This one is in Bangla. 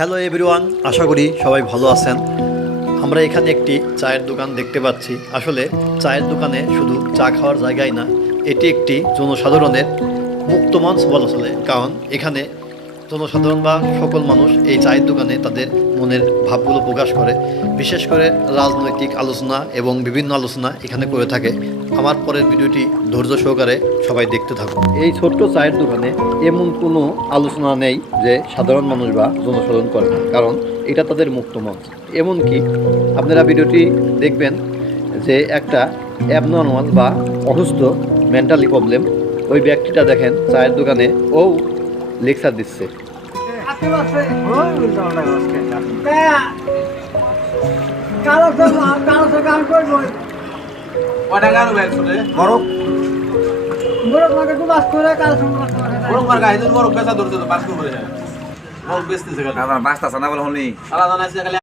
হ্যালো এভরিওয়ান, আশা করি সবাই ভালো আছেন। আমরা এখানে একটি চায়ের দোকান দেখতে পাচ্ছি। আসলে চায়ের দোকানে শুধু চা খাওয়ার জায়গায় না, এটি একটি জনসাধারণের মুক্ত মঞ্চ বলা চলে। কারণ এখানে জনসাধারণ বা সকল মানুষ এই চায়ের দোকানে তাদের মনের ভাবগুলো প্রকাশ করে। বিশেষ করে রাজনৈতিক আলোচনা এবং বিভিন্ন আলোচনা এখানে করে থাকে। আমার পরের ভিডিওটি ধৈর্য সহকারে সবাই দেখতে থাকুন। এই ছোট্ট চায়ের দোকানে এমন কোনো আলোচনা নেই যে সাধারণ মানুষ বা জনসাধারণ করে না, কারণ এটা তাদের মুক্ত মঞ্চ। এমনকি আপনারা ভিডিওটি দেখবেন যে একটা অ্যাবনর্মাল বা অসুস্থ মেন্টালি প্রবলেম ওই ব্যক্তিটা দেখেন চায়ের দোকানে ও লেকচার দিচ্ছে। বাঁচতেছে না বলে